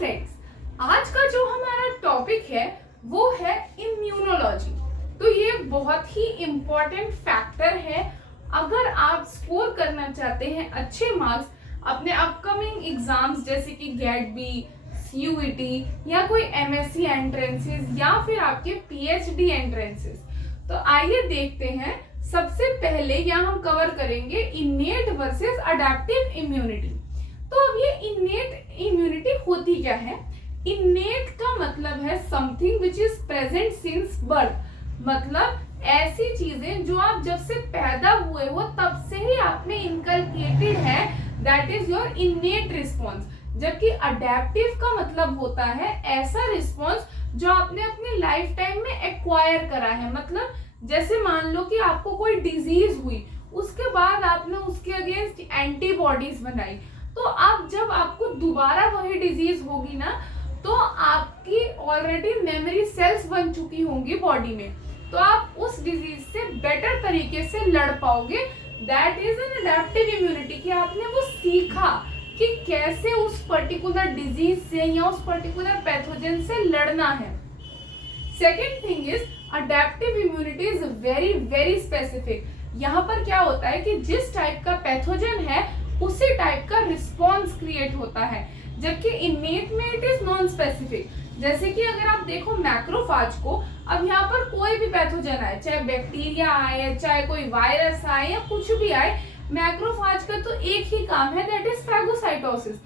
Friends, आज का जो हमारा टॉपिक है वो है इम्यूनोलॉजी। तो ये बहुत ही इम्पोर्टेंट फैक्टर है। अगर आप स्कोर करना चाहते हैं अच्छे मार्क्स अपने अपकमिंग एग्जाम्स जैसे कि गेट बी, सीयूईटी या कोई एमएससी एंट्रेंसेस या फिर आपके पीएचडी एंट्रेंसेस, तो आइए देखते हैं। सबसे पहले यहाँ हम कवर करेंगे इनेट वर्सेस अडैप्टिव इम्यूनिटी। तो अब ये इनेट इम्यूनिटी होती क्या है? इनेट का मतलब है something which is present since birth, मतलब ऐसी चीजें जो आप जब से पैदा हुए हो तब से ही आप में इनकलकेटेड है, दैट इज योर इनेट रिस्पॉन्स। जबकि अडैप्टिव का मतलब होता है ऐसा रिस्पॉन्स जो आपने अपनी लाइफ टाइम में एक्वायर करा है। मतलब जैसे मान लो कि आपको कोई डिजीज हुई, उसके बाद आपने उसके अगेंस्ट एंटीबॉडीज बनाई, तो अब जब आपको दोबारा वही डिजीज होगी ना, तो आपकी ऑलरेडी मेमोरी सेल्स बन चुकी होंगी बॉडी में, तो आप उस डिजीज से बेटर तरीके से लड़ पाओगे। That is an adaptive immunity कि आपने वो सीखा कि कैसे उस पर्टिकुलर डिजीज से या उस पर्टिकुलर पैथोजन से लड़ना है। Second thing is adaptive immunity is very very specific. यहाँ पर क्या होता है कि जिस टाइप का पैथोजन है उसी टाइप का रिस्पॉन्स क्रिएट होता है, जबकि इनेट में इट इज नॉन स्पेसिफिक। जैसे कि अगर आप देखो मैक्रोफाज को, अब यहाँ पर कोई भी पैथोजन आए, चाहे बैक्टीरिया आए, चाहे कोई वायरस आए या कुछ भी आए, मैक्रोफाज का तो एक ही काम है, दैट इज फैगोसाइटोसिस।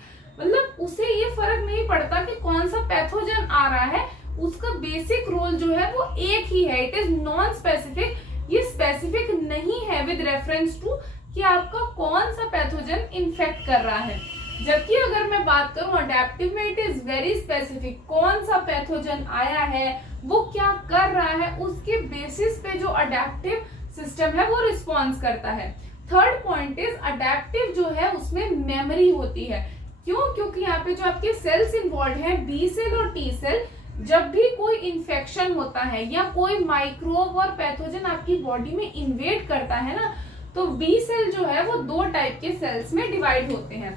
मतलब उसे ये फर्क नहीं पड़ता कि कौन सा पैथोजन आ रहा है, उसका बेसिक रोल जो है वो एक ही है। It is non specific. ये स्पेसिफिक नहीं है विद रेफरेंस टू कि आपका कौन सा पैथोजन इन्फेक्ट कर रहा है। जबकि अगर मैं बात करूं अडैप्टिव में, इट इज वेरी स्पेसिफिक। कौन सा पैथोजन आया है, वो क्या कर रहा है, उसके बेसिस पे जो अडैप्टिव सिस्टम है वो रिस्पॉन्स करता है। थर्ड पॉइंट इज अडैप्टिव जो है उसमें मेमोरी होती है। क्यों? क्योंकि यहाँ पे जो आपके सेल्स इन्वॉल्व है, बी सेल और टी सेल, जब भी कोई इन्फेक्शन होता है या कोई माइक्रोब और पैथोजन आपकी बॉडी में इन्वेड करता है ना, तो बी सेल जो है वो दो टाइप के सेल्स में डिवाइड होते हैं।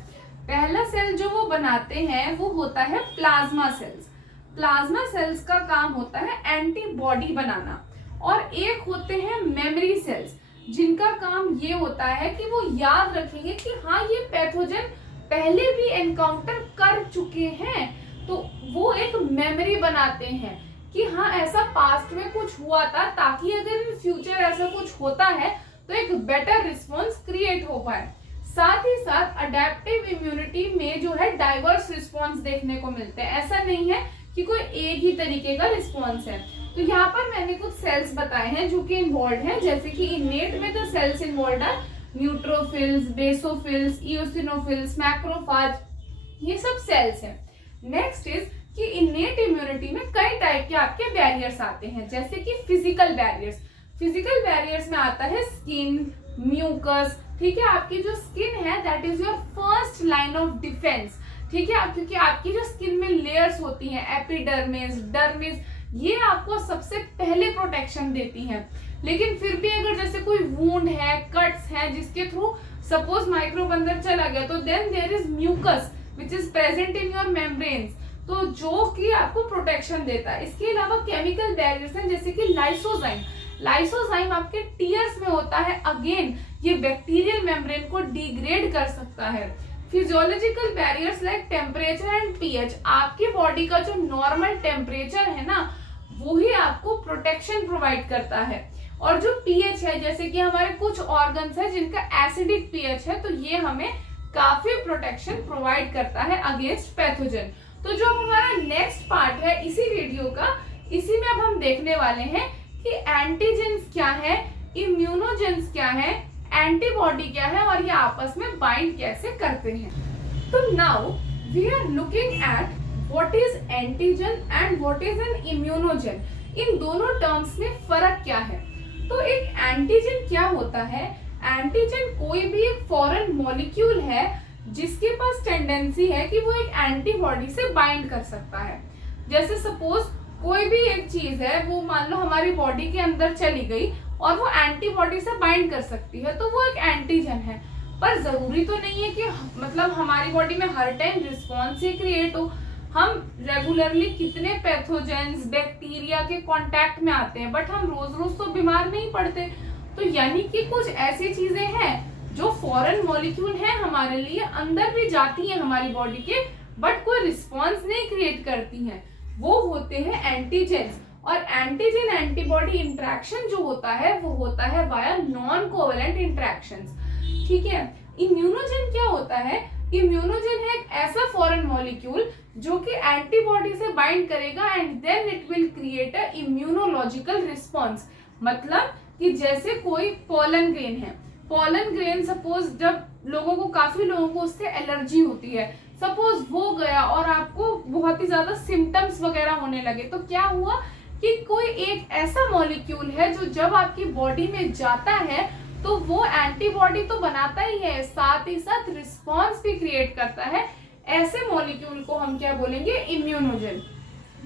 पहला सेल जो वो बनाते हैं वो होता है प्लाज्मा सेल्स। प्लाज्मा सेल्स का काम होता है एंटीबॉडी बनाना। और एक होते हैं मेमोरी सेल्स, जिनका काम ये होता है कि वो याद रखेंगे कि हाँ ये पैथोजन पहले भी एनकाउंटर कर चुके हैं, तो वो एक मेमोरी बनाते हैं कि हाँ ऐसा पास्ट में कुछ हुआ था, ताकि अगर इन फ्यूचर ऐसा कुछ होता है तो एक बेटर रिस्पॉन्स क्रिएट हो पाए। साथ ही साथ अडैप्टिव इम्यूनिटी में जो है डाइवर्स रिस्पॉन्स देखने को मिलते हैं। ऐसा नहीं है कि कोई एक ही तरीके का रिस्पॉन्स है। तो यहाँ पर मैंने कुछ सेल्स बताए हैं जो कि इन्वॉल्व हैं, जैसे कि इनेट में the cells involve are neutrophils, basophils, eosinophils, macrophages, ये सब सेल्स हैं। नेक्स्ट इज कि इनेट इम्यूनिटी में कई टाइप के आपके बैरियर्स आते हैं, जैसे कि फिजिकल बैरियर्स। फिजिकल बैरियर्स में आता है स्किन, म्यूकस, ठीक है। आपकी जो स्किन है that is your first line of defence, ठीक है, क्योंकि आपकी जो स्किन में लेयर्स होती हैं, एपिडर्मिस, डर्मिस, ये आपको सबसे पहले प्रोटेक्शन देती हैं। लेकिन फिर भी अगर जैसे कोई वुंड है, कट्स हैं, जिसके थ्रू सपोज माइक्रोब अंदर चला गया, तो then there is mucus which is present in your membranes, तो जो कि आपको प्रोटेक्शन देता है। इसके अलावा केमिकल बैरियर्स हैं, जैसे कि लाइसोजाइम। लाइसोजाइम आपके टीयर्स में होता है, अगेन ये बैक्टीरियल मेम्ब्रेन को डिग्रेड कर सकता है। Physiological barriers like temperature and pH, आपकी बॉडी का जो नॉर्मल टेम्परेचर है ना, वो ही आपको प्रोटेक्शन प्रोवाइड करता है। और जो पीएच है, जैसे कि हमारे कुछ ऑर्गन्स है जिनका एसिडिक पीएच है, तो ये हमें काफी प्रोटेक्शन प्रोवाइड करता है अगेंस्ट पैथोजन। तो जो हमारा नेक्स्ट पार्ट है इसी वीडियो का, इसी में अब हम देखने वाले हैं कि एंटीजेंस क्या है, इम्यूनोजेंस क्या है, एंटीबॉडी क्या है और ये आपस में बाइंड कैसे करते हैं। तो now we are looking at what is antigen and what is an immunogen. इन दोनों टर्म्स में फर्क क्या है? तो एक एंटीजन क्या होता है? एंटीजन कोई भी एक फॉरेन मॉलिक्यूल है जिसके पास टेंडेंसी है कि वो एक एंटीबॉडी से बाइंड कर सकता है। जैसे सपोज कोई भी एक चीज है, वो मान लो हमारी बॉडी के अंदर चली गई और वो एंटीबॉडी से बाइंड कर सकती है, तो वो एक एंटीजन है। पर जरूरी तो नहीं है कि मतलब हमारी बॉडी में हर टाइम रिस्पॉन्स ही क्रिएट हो। हम रेगुलरली कितने पैथोजेंस बैक्टीरिया के कांटेक्ट में आते हैं, बट हम रोज रोज तो बीमार नहीं पड़ते। तो यानी कि कुछ ऐसी चीजें हैं जो फॉरेन मॉलिक्यूल है हमारे लिए, अंदर भी जाती हैं हमारी बॉडी के, बट कोई रिस्पॉन्स नहीं क्रिएट करती हैं, वो होते हैं एंटीजेंस। और एंटीजन एंटीबॉडी इंटरेक्शन जो होता है वो होता है वाया नॉन कोवेलेंट इंटरेक्शंस। ठीक है। इम्यूनोजन क्या होता है? इम्यूनोजन है एक ऐसा फॉरेन मॉलिक्यूल जो कि एंटीबॉडी से बाइंड करेगा and then it will create a immunological response. मतलब कि जैसे कोई पोलन ग्रेन है, पोलन ग्रेन सपोज जब काफी लोगों को उससे एलर्जी होती है, सपोज हो गया और आपको बहुत ही ज्यादा सिम्टम्स वगैरह होने लगे, तो क्या हुआ कि कोई एक ऐसा मॉलिक्यूल है जो जब आपकी बॉडी में जाता है तो वो एंटीबॉडी तो बनाता ही है, साथ ही साथ रिस्पॉन्स भी क्रिएट करता है। ऐसे मॉलिक्यूल को हम क्या बोलेंगे? इम्यूनोजन।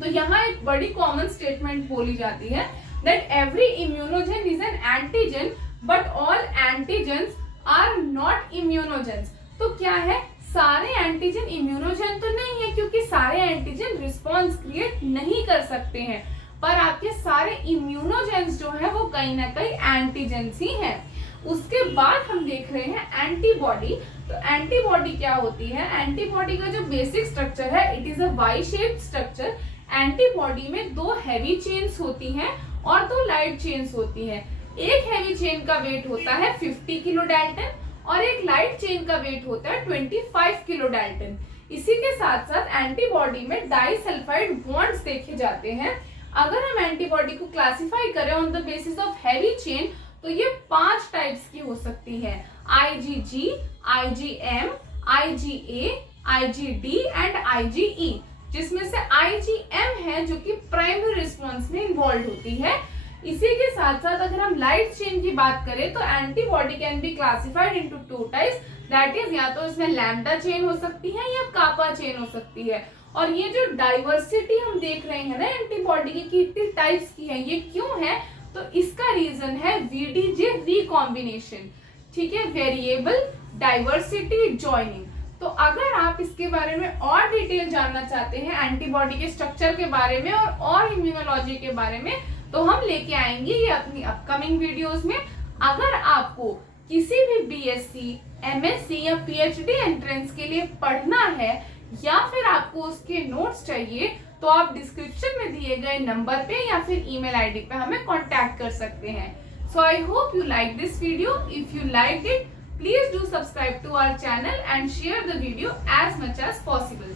तो यहाँ एक बड़ी कॉमन स्टेटमेंट बोली जाती है that every immunogen is an antigen but all antigens are not immunogens. तो क्या है? सारे एंटीजन इम्यूनोजन तो नहीं है, क्योंकि सारे एंटीजन रिस्पॉन्स क्रिएट नहीं कर सकते हैं, पर आपके सारे इम्यूनोजेंस जो है वो कहीं ना कहीं एंटीजेंस ही हैं। उसके बाद हम देख रहे हैं एंटीबॉडी। तो एंटीबॉडी क्या होती है? एंटीबॉडी का जो बेसिक स्ट्रक्चर है it is a Y shaped structure. Antibody में 2 हैवी चेन्स होती हैं और 2 लाइट चेन्स होती हैं। एक हैवी चेन का वेट होता है 50 किलो डाल्टन और एक लाइट चेन का वेट होता है 25 किलो डाल्टन। इसी के साथ साथ एंटीबॉडी में डाइसल्फाइड बॉन्ड्स देखे जाते हैं। अगर हम एंटीबॉडी को क्लासिफाई करें on the basis of heavy chain तो ये 5 टाइप्स की हो सकती है, IgG, IgM, IgA, IgD and IgE, जिसमें से IgM है जो कि प्राइमरी रिस्पॉन्स में इन्वॉल्व होती है। इसी के साथ साथ अगर हम लाइट चेन की बात करें तो antibody can be classified into 2 types, that is या तो इसमें लैम्डा चेन हो सकती है या कापा चेन हो सकती है। और ये जो डाइवर्सिटी हम देख रहे हैं ना एंटीबॉडी की कितनी टाइप्स की है, ये क्यों है? तो इसका रीजन है VDJ रिकॉम्बिनेशन। ठीक है, वेरिएबल डाइवर्सिटी जॉइनिंग। तो अगर आप इसके बारे में और डिटेल जानना चाहते हैं एंटीबॉडी के स्ट्रक्चर के बारे में और इम्यूनोलॉजी के बारे में, तो हम लेके आएंगे ये अपनी अपकमिंग वीडियोस में। अगर आपको किसी भी BSc, MSc या PhD एंट्रेंस के लिए पढ़ना है या फिर आपको उसके नोट्स चाहिए तो आप डिस्क्रिप्शन में दिए गए नंबर पे या फिर ईमेल आईडी पे हमें कांटेक्ट कर सकते हैं। So I hope you like this video. If you like it, please do subscribe to our channel and share the video as much as possible.